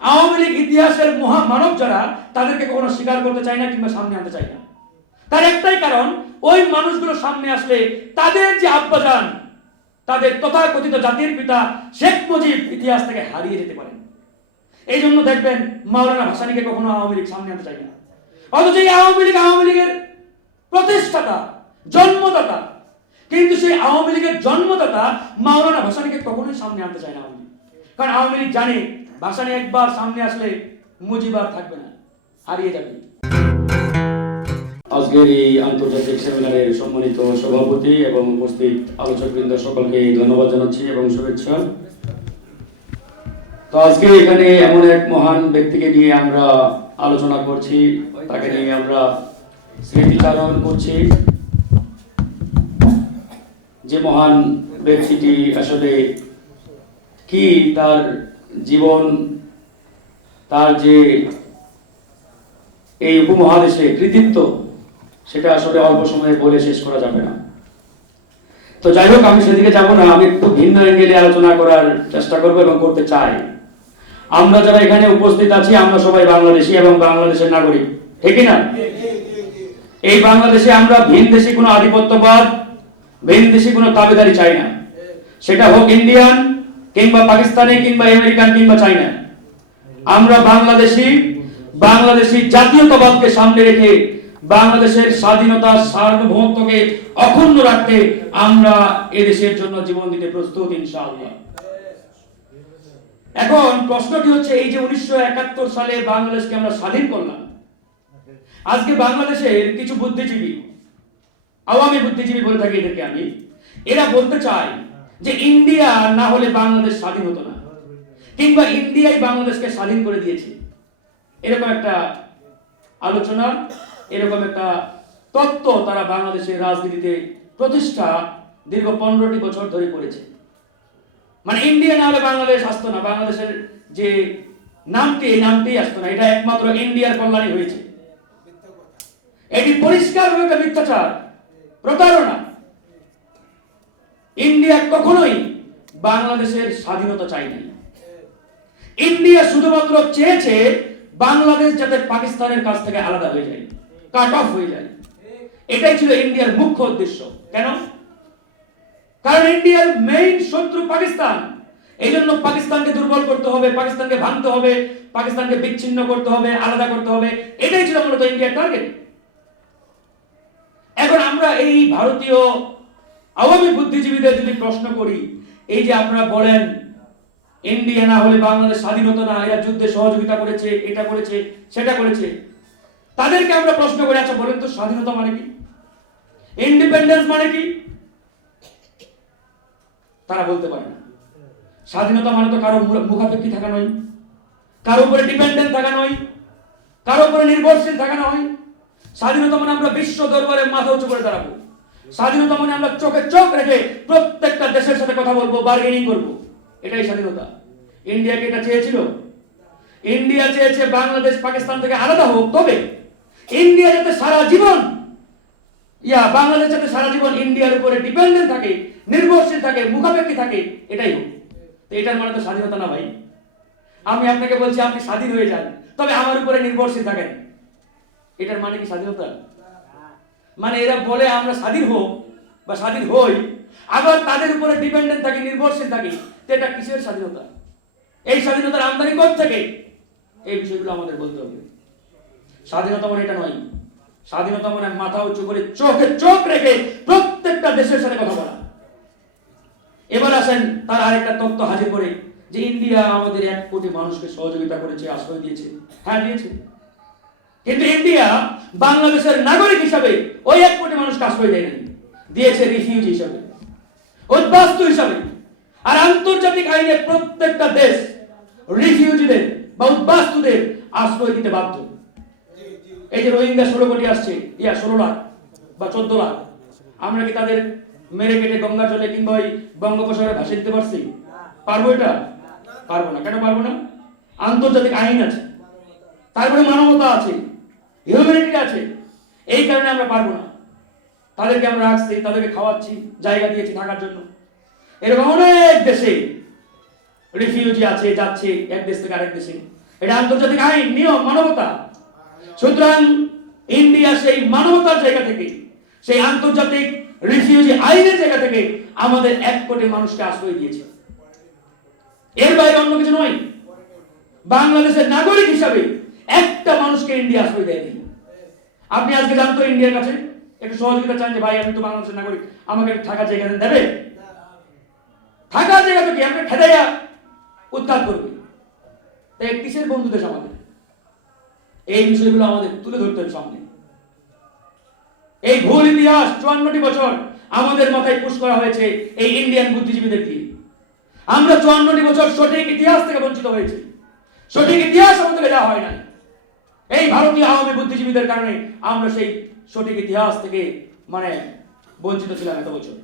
আওয়ামী লীগ ইতিহাসের মহামানব যারা, তাদেরকে কখনো স্বীকার করতে চায় না কিংবা সামনে আনতে চায় না। তার একটাই কারণ, ওই মানুষগুলো সামনে আসলে তাদের যে আব্বাজান, তাদের তথাকথিত জাতির পিতা শেখ মুজিব ইতিহাস থেকে হারিয়ে যেতে পারেন। এই জন্য দেখবেন মাওলানা ভাসানীকে কখনো আওয়ামী লীগ সামনে আনতে চায় না। অথচ এই আওয়ামী লীগের প্রতিষ্ঠাতা, জন্মদাতা, কিন্তু সেই আওয়ামী লীগের জন্মদাতা মাওলানা ভাসানীকে কখনোই সামনে আনতে চায় না আওয়ামী লীগ। কারণ আওয়ামী লীগ জানে ভাসানী একবার সামনে আসলে মুজিব আর থাকবে না, হারিয়ে যাবে। আজকের এই আন্তর্জাতিক সেমিনারের সম্মানিত সভাপতি এবং উপস্থিত আলোচকবৃন্দ সকলকে ধন্যবাদ জানাচ্ছি এবং শুভেচ্ছা। তো আজকে এখানে এমন এক মহান ব্যক্তিকে নিয়ে আমরা আলোচনা করছি, তাকে নিয়ে আমরা স্মৃতিচারণ করছি। যে মহান ব্যক্তিটি আসলে কি, তার জীবন, তার যে এই উপমহাদেশে কৃতিত্ব, সেটা আসলে অল্প সময়ে বলে শেষ করা যাবে না। তো যাই হোক, আমি সেদিকে যাব না, আমি একটু ভিন্ন অ্যাঙ্গেলে আলোচনা করার চেষ্টা করব এবং করতে চাই। আমরা যারা এখানে উপস্থিত আছি, আমরা সবাই বাংলাদেশী এবং বাংলাদেশের নাগরিক, ঠিক না? এই বাংলাদেশে আমরা ভিন দেশি কোনো আধিপত্যবাদ, ভিন দেশি কোনো দাবিদারি চাই না। সেটা হোক ইন্ডিয়ান কিংবা পাকিস্তানি কিংবা আমেরিকান কিংবা চাইনা। আমরা বাংলাদেশি জাতীয়তাবাদকে সামনে রেখে বাংলাদেশের স্বাধীনতা, সার্বভৌমত্বকে অক্ষুণ্ণ রাখতে আমরা এদেশের জন্য জীবন দিতে প্রস্তুত ইনশাআল্লাহ। এখন প্রশ্নটি হচ্ছে, এই যে 1971 সালে বাংলাদেশকে আমরা স্বাধীন করলাম, আজকে বাংলাদেশের কিছু বুদ্ধিজীবী, আওয়ামী বুদ্ধিজীবী বলে থাকি এদেরকে আমি, এরা বলতে চায় যে ইন্ডিয়া না হলে বাংলাদেশ স্বাধীন হতো না, কিংবা ইন্ডিয়াই বাংলাদেশকে স্বাধীন করে দিয়েছে। এরকম একটা আলোচনা, এরকম একটা তত্ত্ব তারা বাংলাদেশের রাজনীতিতে প্রতিষ্ঠা দীর্ঘ 15টি বছর ধরে করেছে। মানে ইন্ডিয়া না হলে বাংলাদেশ আসতো না, বাংলাদেশের যে নামটি, এই নামটি আসতো না। এটা একমাত্র ইন্ডিয়ার কল্যাণে হয়েছে। এটি পরিষ্কারভাবে একটা মিথ্যাচার, প্রতারণা। ইন্ডিয়া কখনোই বাংলাদেশের স্বাধীনতা চায়নি। ইন্ডিয়া শুধুমাত্র চেয়েছে বাংলাদেশ যাতে পাকিস্তানের কাছ থেকে আলাদা হয়ে যায়, কাট অফ হয়ে যায়। এটাই ছিল ইন্ডিয়ার মুখ্য উদ্দেশ্য। কেন? কারণ ইন্ডিয়ার মেইন শত্রু পাকিস্তান। এই জন্য পাকিস্তানকে দুর্বল করতে হবে, পাকিস্তানকে ভাঙতে হবে, পাকিস্তানকে বিচ্ছিন্ন করতে হবে, আলাদা করতে হবে। এটাই ছিল মূলত ইন্ডিয়ার টার্গেট। এখন আমরা এই ভারতীয় আওয়ামী বুদ্ধিজীবীদের যদি প্রশ্ন করি, এই যে আপনারা বলেন ইন্ডিয়া না হলে বাংলাদেশ স্বাধীনতা না, এরা যুদ্ধে সহযোগিতা করেছে, এটা করেছে, সেটা করেছে, তাদেরকে আমরা প্রশ্ন করে, আচ্ছা বলেন তো স্বাধীনতা মানে কি, ইন্ডিপেন্ডেন্স মানে কি? তারা বলতে পারে না। স্বাধীনতা মানে তো কারো মুখাপেক্ষী থাকা নয়, কারো উপরে ডিপেন্ডেন্ট থাকা নয়, কারো উপরে নির্ভরশীল থাকা নয়। স্বাধীনতা মানে আমরা বিশ্ব দরবারে মাথা উঁচু করে দাঁড়াবো। স্বাধীনতা মানে আমরা চোখে চোখ রেখে প্রত্যেকটা দেশের সাথে কথা বলবো, বার্গেনিং করবো। এটাই স্বাধীনতা। ইন্ডিয়া কি এটা চেয়েছিল? ইন্ডিয়া চেয়েছে বাংলাদেশ পাকিস্তান থেকে আলাদা হোক, তবে ইন্ডিয়া যাতে সারা জীবন, বাংলাদেশ যাতে সারা জীবন ইন্ডিয়ার উপরে ডিপেন্ডেন্ট থাকে, নির্ভরশীল থাকে, মুখাপেক্ষী থাকে, এটাই হোক। এটার মানে তো স্বাধীনতা না ভাই। আমি আপনাকে বলছি আপনি স্বাধীন হয়ে যান, তবে আমার উপরে নির্ভরশীল থাকেন। এটার মানে কি স্বাধীনতা? মানে এরা বলে আমরা স্বাধীন হোক বা স্বাধীন হই, আবার তাদের উপরে ডিপেন্ডেন্ট থাকি, নির্ভরশীল থাকি। এটা কিসের স্বাধীনতা? এই স্বাধীনতার আমদানি কোত্থেকে? এই বিষয়গুলো আমাদের বলতে হবে। স্বাধীনতা মানে এটা নয়। স্বাধীনতা মানে মাথা উঁচু করে চোখে চোখ রেখে প্রত্যেকটা দেশের সাথে কথা বলা। এবার আসেন তার আরেকটা তত্ত্ব হাজির করে, যে ইন্ডিয়া আমাদের 1 কোটি মানুষকে সহযোগিতা করেছে, আশ্রয় দিয়েছে। হ্যাঁ, দিয়েছে। কিন্তু ইন্ডিয়া বাংলাদেশের নাগরিক হিসাবে ওই 1 কোটি মানুষকে আশ্রয় দেয়নি, দিয়েছে রিফিউজি হিসাবে, উদ্বাস্তু হিসাবে। আর আন্তর্জাতিক আইনে প্রত্যেকটা দেশ রিফিউজিদের বা উদ্বাস্তুদের আশ্রয় দিতে বাধ্য। এই যে রোহিঙ্গা 16 কোটি আসছে, 16 লাখ বা 14 লাখ, আমরা কি তাদের মেরে কেটে গঙ্গা জলে কিংবা ওই বঙ্গোপসাগরে ভাসিয়ে দিতে পারছি? পারবো? এটা পারবো না। কেন পারবো না? আন্তর্জাতিক আইন আছে, তারপরে মানবতা আছে, হিউম্যানিটি আছে। এই কারণে আমরা পারবো না। তাদেরকে আমরা রাখছি, তাদেরকে খাওয়াচ্ছি, জায়গা দিয়েছি থাকার জন্য। এরকম অনেক দেশে রিফিউজি আছে, যাচ্ছে এক দেশ থেকে আরেক দেশে। এটা আন্তর্জাতিক আইন, নিয়ম, মানবতা। সুতরাং ইন্ডিয়া সেই মানবতার জায়গা থেকে, সেই আন্তর্জাতিক রিফিউজি আইনের জায়গা থেকে আমাদের 1 কোটি মানুষকে আশ্রয় দিয়েছে। এর বাইরে অন্য কিছু নয়। বাংলাদেশের নাগরিক হিসাবে একটা মানুষকে ইন্ডিয়া আশ্রয় দেয়নি। আপনি আজকে জানতো ইন্ডিয়ার কাছে একটু সহযোগিতা চান যে ভাই আমি তো বাংলাদেশের নাগরিক, আমাকে থাকার জায়গা দেবে? থাকার জায়গা তো কি আমরা খেদাইয়া উৎখাত করবে? তাই কিসের বন্ধু দেশ আমাদের? এই বিষয়গুলো আমাদের তুলে ধরতে হবে সামনে। এই ভুল ইতিহাস 54টি বছর আমাদের মাথায় পুশ করা হয়েছে এই ইন্ডিয়ান বুদ্ধিজীবীদের দিয়ে। আমরা 54টি বছর সঠিক ইতিহাস থেকে বঞ্চিত হয়েছি। সঠিক ইতিহাস আমাদেরকে দেওয়া হয় না। এই ভারতীয় আওয়ামী বুদ্ধিজীবীদের কারণে আমরা সেই সঠিক ইতিহাস থেকে বঞ্চিত ছিলাম এত বছর।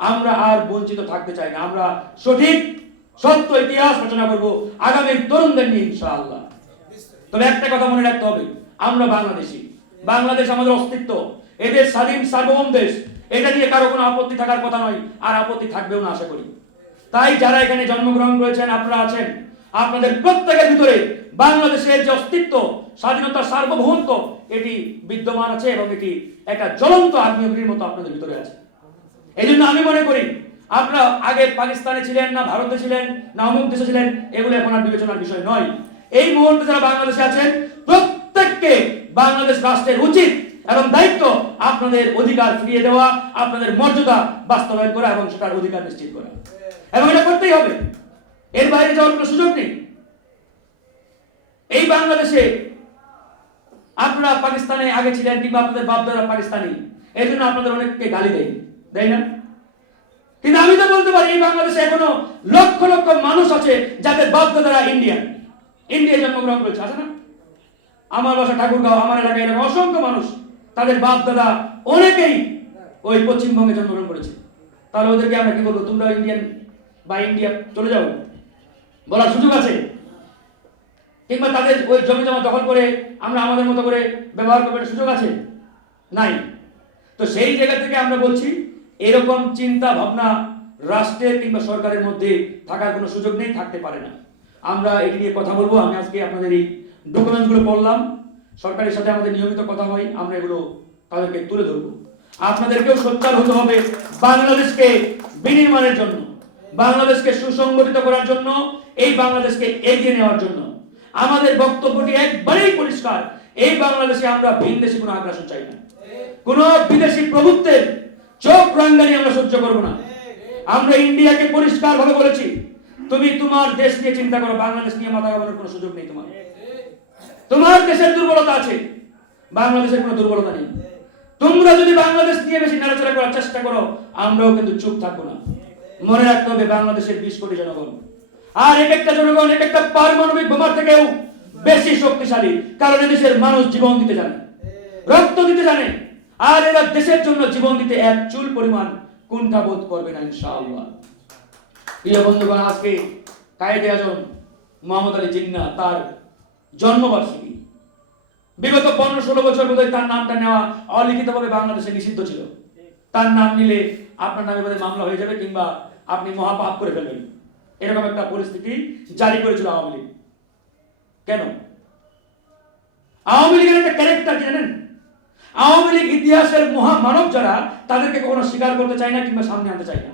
আমরা আর বঞ্চিত থাকতে চাই না। আমরা সঠিক সত্য ইতিহাস রচনা করব আগামী তরুণদের নিয়ে ইনশাআল্লাহ। তবে একটা কথা মনে রাখতে হবে, আমরা বাংলাদেশী। বাংলাদেশ আমাদের অস্তিত্ব। এদের স্বাধীন সার্বভৌম দেশ, এটা নিয়ে কারো কোনো আপত্তি থাকার কথা নয়, আর আপত্তি থাকবেও না আশা করি। তাই যারা এখানে জন্মগ্রহণ করেছেন, আপনারা আছেন, আপনাদের প্রত্যেকের ভিতরে বাংলাদেশের যে অস্তিত্ব, স্বাধীনতা, সার্বভৌমত্ব এটি বিদ্যমান আছে এবং এটি একটা জ্বলন্ত আগ্নেয়গিরির মতো আপনাদের ভিতরে আছে। এই জন্য আমি মনে করি আপনারা আগে পাকিস্তানে ছিলেন না ভারতে ছিলেন না অমুক দেশে ছিলেন, এগুলো এখন আর বিবেচনার বিষয় নয়। এই মুহূর্তে যারা বাংলাদেশে আছেন প্রত্যেককে বাংলাদেশ রাষ্ট্রের উচিত এবং দায়িত্ব আপনাদের অধিকার ফিরিয়ে দেওয়া, আপনাদের মর্যাদা বাস্তবায়ন করা এবং সেটার অধিকার নিশ্চিত করা, এবং এটা করতেই হবে। এর বাইরে যাওয়ার কোনো সুযোগ নেই। এই বাংলাদেশে আপনারা পাকিস্তানে আগে ছিলেন কিংবা আপনাদের বাপদাদা পাকিস্তানি, এই জন্য আপনাদের অনেককে গালি দেয় না? কিন্তু আমি তো বলতে পারি এই বাংলাদেশে এখনো লক্ষ লক্ষ মানুষ আছে যাদের বাপদাদারা ইন্ডিয়ায় জন্মগ্রহণ করেছে, আছে না? আমার বাসা ঠাকুরগাঁও, আমার এলাকায় এরকম অসংখ্য মানুষ, তাদের বাপদাদা অনেকেই ওই পশ্চিমবঙ্গে জন্মগ্রহণ করেছে। তাহলে ওদেরকে আমরা কি বলবো, তোমরা ইন্ডিয়ান বা ইন্ডিয়া চলে যাও বলার সুযোগ আছে? কিংবা তাদের ওই জমি জমা দখল করে আমরা আমাদের মতো করে ব্যবহার করবার সুযোগ আছে? নাই। তো সেই জায়গা থেকে আমরা বলছি এরকম চিন্তা ভাবনা রাষ্ট্রের কিংবা সরকারের মধ্যে থাকার কোনো সুযোগ নেই, থাকতে পারে না। আমরা এটি নিয়ে কথা বলবো। আমি আজকে আপনাদের এই ডকুমেন্টসগুলো পড়লাম, সরকারের সাথে আমাদের নিয়মিত কথা হয়, আমরা এগুলো তাদেরকে তুলে ধরবো। আপনাদেরকেও সোচ্চার হতে হবে বাংলাদেশকে বিনির্মাণের জন্য, বাংলাদেশকে সুসংগঠিত করার জন্য, এই বাংলাদেশকে এগিয়ে নেওয়ার জন্য। আমাদের বক্তব্যটি একবারেই পরিষ্কার, এই বাংলাদেশে আমরা ভিনদেশী কোনো আগ্রাসন চাই না, কোনো বিদেশি প্রভুত্বের চোখ রাঙ্গানি আমরা সহ্য করব না। আমরা ইন্ডিয়াকে পরিষ্কার ভাবে বলেছি, তুমি তোমার দেশ নিয়ে চিন্তা করো, বাংলাদেশ নিয়ে মাথা ঘামানোর কোনো সুযোগ নেই। তোমার দেশের দুর্বলতা আছে, বাংলাদেশের কোনো দুর্বলতা নেই। তোমরা যদি বাংলাদেশ নিয়ে বেশি নাড়াচাড়া করার চেষ্টা করো, আমরাও কিন্তু চুপ থাকবো না। মনে রাখতে হবে বাংলাদেশের 20 কোটি জনগণ, আর এক একটা জনগণ এক একটা পারমাণবিক বোমার থেকেও বেশি শক্তিশালী, কারণ এদেশের মানুষ জীবন দিতে জানে, রক্ত দিতে জানে, আর এরা দেশের জন্য জীবন দিতে এক চুল পরিমাণ কুণ্ঠাবোধ করবে না ইনশাআল্লাহ। প্রিয় বন্ধুগণ, আজকে কায়েদে আজম মোহাম্মদ আলী জিন্নাহ তার জন্মবার্ষিকী। বিগত 15-16 বছর বোধহয় তার নামটা নেওয়া অলিখিতভাবে বাংলাদেশে নিষিদ্ধ ছিল। তার নাম নিলে আপনার নামে বোধহয় মামলা হয়ে যাবে কিংবা আপনি মহাপাপ করে ফেলবেন, এরকম একটা পরিস্থিতি জারি করেছিল আওয়ামী লীগ। কেন? আওয়ামী লীগের একটা ক্যারেক্টার কি জানেন? আওয়ামী লীগ ইতিহাসের মহামানব যারা, তাদেরকে কখনো স্বীকার করতে চায় না কিংবা সামনে আনতে চায় না।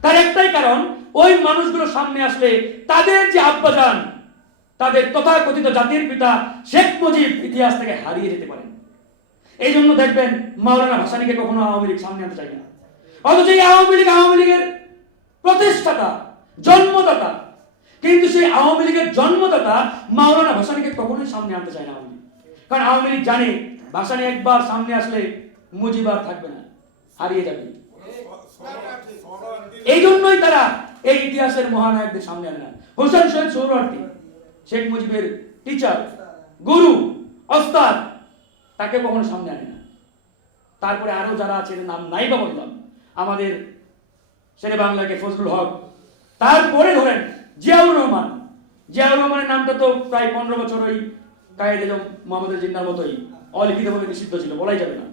তার একটাই কারণ, ওই মানুষগুলো সামনে আসলে তাদের যে আব্বাজান, তাদের তথাকথিত জাতির পিতা শেখ মুজিব ইতিহাস থেকে হারিয়ে যেতে পারেন। এই জন্য দেখবেন মাওলানা ভাসানীকে কখনো আওয়ামী লীগ সামনে আনতে চায় না। অথচ এই আওয়ামী লীগের প্রতিষ্ঠাতা, জন্মদাতা, কিন্তু সেই আওয়ামী লীগের জন্মদাতা মাওলানা ভাসানীকে কখনোই সামনে আনতে চায় না আওয়ামী লীগ। কারণ আওয়ামী লীগ জানে ভাসানী একবার সামনে আসলে মুজিব আর থাকবে না, হারিয়ে যাবে। এই জন্যই তারা এই ইতিহাসের মহানায়কদের সামনে আনে না। হোসেন শহীদ সোহরাওয়ার্দী, শেখ মুজিবের টিচার, গুরু, ওস্তাদ, তাকে কখনো সামনে আনে না। তারপরে আরো যারা আছে, নাম নাই বা বললাম, আমাদের শেরে বাংলাকে ফজলুল হক, তারপরে ধরেন জিয়াউর রহমানের নামটা তো প্রায় 15 বছর ওই কায়েদে আজম মোহাম্মদ আলী জিন্নাহর মতোই অলিখিতভাবে নিষিদ্ধ ছিল, বলাই যাবে না।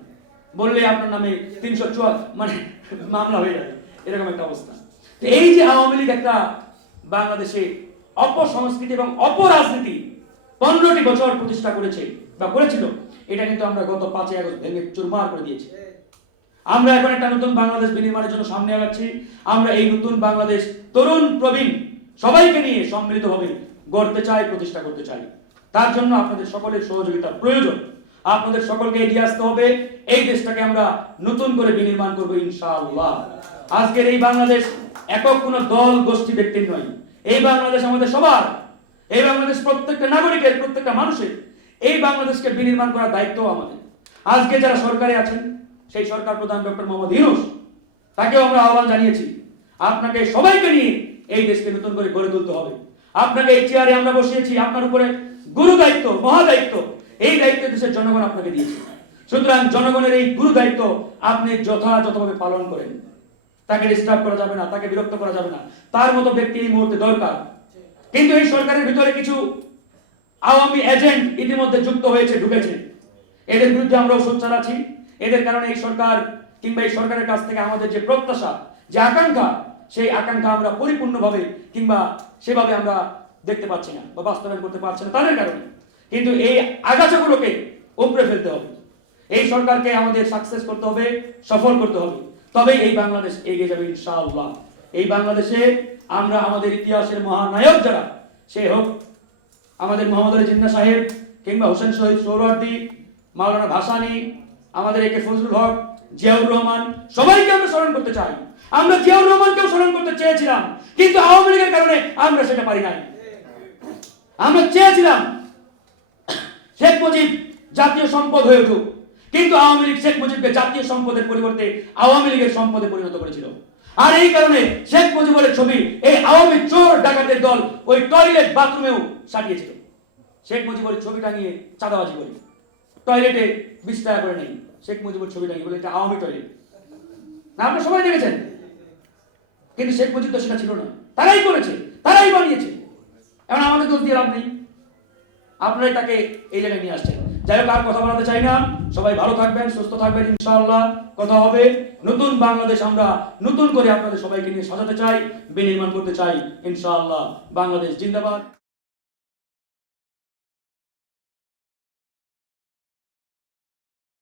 বললে আপনার নামে 304 মামলা হয়ে যাবে, এরকম একটা অবস্থা। তো এই যে আওয়ামী লীগ একটা বাংলাদেশে অপসংস্কৃতি এবং অপরাজনীতি 15টি বছর প্রতিষ্ঠা করেছে বা করেছিল, এটা কিন্তু আমরা গত 5 আগস্ট ভেঙে চুরমার করে দিয়েছি। আমরা এখন একটা নতুন বাংলাদেশ বিনির্মাণের জন্য সামনে আগাচ্ছি। আমরা এই নতুন বাংলাদেশ তরুণ প্রবীণ সবাইকে নিয়ে সম্মিলিতভাবে গড়তে চাই, প্রতিষ্ঠা করতে চাই। তার জন্য আপনাদের সকলের সহযোগিতা প্রয়োজন। আপনাদের সকলকে এগিয়ে আসতে হবে। এই দেশটাকে আমরা নতুন করে বিনির্মাণ করব ইনশাআল্লাহ। আজকের এই বাংলাদেশ একক কোনো দল গোষ্ঠী ব্যক্তির নয়। এই বাংলাদেশ আমাদের সবার। এই বাংলাদেশ প্রত্যেকটা নাগরিকের, প্রত্যেকটা মানুষের। এই বাংলাদেশকে বিনির্মাণ করার দায়িত্ব আমাদের। আজকে যারা সরকারে আছেন, সেই সরকার প্রধান ডক্টর মোহাম্মদ ইউনূস, তাকেও আমরা আহ্বান জানিয়েছি, আপনাকে সবাইকে নিয়ে এই দেশকে নতুন করে গড়ে তুলতে হবে। আপনাকে এই চেয়ারে আমরা বসিয়েছি, আপনার উপরে গুরু দায়িত্ব, মহা দায়িত্ব। এই দায়িত্ব দেশের জনগণ আপনাকে দিয়েছে। সুতরাং জনগণের এই গুরু দায়িত্ব আপনি যথাযথভাবে পালন করেন। তাকে ডিস্টার্ব করা যাবে না, তাকে বিরক্ত করা যাবে না। তার মতো ব্যক্তি এই মুহূর্তে দরকার। কিন্তু এই সরকারের ভিতরে কিছু আওয়ামী এজেন্ট ইতিমধ্যে যুক্ত হয়েছে, ঢুকেছে। এদের বিরুদ্ধে আমরাও সোচ্চার আছি। এদের কারণে এই সরকার কিংবা এই সরকারের কাছ থেকে আমাদের যে প্রত্যাশা, যে আকাঙ্ক্ষা, সেই আকাঙ্ক্ষা আমরা পরিপূর্ণভাবে কিংবা সেভাবে আমরা দেখতে পাচ্ছি না বা বাস্তবায়ন করতে পারছি না তাদের কারণে। কিন্তু এই আগাছাগুলোকে উপড়ে ফেলতে হবে। এই সরকারকে আমাদের সাকসেস করতে হবে, সফল করতে হবে। তবেই এই বাংলাদেশ এগিয়ে যাবে ইনশাআল্লাহ। এই বাংলাদেশে আমরা আমাদের ইতিহাসের মহানায়ক যারা, সে হোক আমাদের মোহাম্মদ আলী জিন্নাহ সাহেব কিংবা হোসেন শহীদ সোহরাওয়ার্দী, মাওলানা ভাসানী, আমাদের একে ফজলুল হক, জিয়াউর রহমান, সবাইকে আমরা স্মরণ করতে চাই। আমরা জিয়াউর রহমানকেও স্মরণ করতে চেয়েছিলাম, কিন্তু আওয়ামী লীগের কারণে আমরা সেটা পারি নাই। আমরা চেয়েছিলাম শেখ মুজিব জাতীয় সম্পদ হয়ে উঠুক, কিন্তু আওয়ামী লীগ শেখ মুজিবকে জাতীয় সম্পদের পরিবর্তে আওয়ামী লীগের সম্পদে পরিণত করেছিল। আর এই কারণে শেখ মুজিবের ছবি এই আওয়ামী চোর ডাকাতের দল ওই টয়লেট বাথরুমেও সাটিয়েছিল। শেখ মুজিবের ছবি টাঙিয়ে চাঁদাবাজি করে টয়লেটে 20 টাকা করে নেই, শেখ মুজিবের ছবি টাঙিয়ে বলে এটা আওয়ামী টয়লেট। না, আপনারা সবাই দেখেছেন। কিন্তু শেখ মুজিব তো সেটা ছিল না, তারাই করেছে, তারাই বানিয়েছে। এখন আমাদের দোষ দিয়ে লাভ নেই, আপনারাই তাকে এই জায়গায় নিয়ে আসছেন। যাই হোক, আর কথা বলাতে চাই না। সবাই ভালো থাকবেন, সুস্থ থাকবেন, ইনশাআল্লাহ কথা হবে। নতুন বাংলাদেশ আমরা নতুন করে আপনাদের সবাইকে নিয়ে সাজাতে চাই, বিনির্মাণ করতে চাই ইনশাআল্লাহ। বাংলাদেশ জিন্দাবাদ।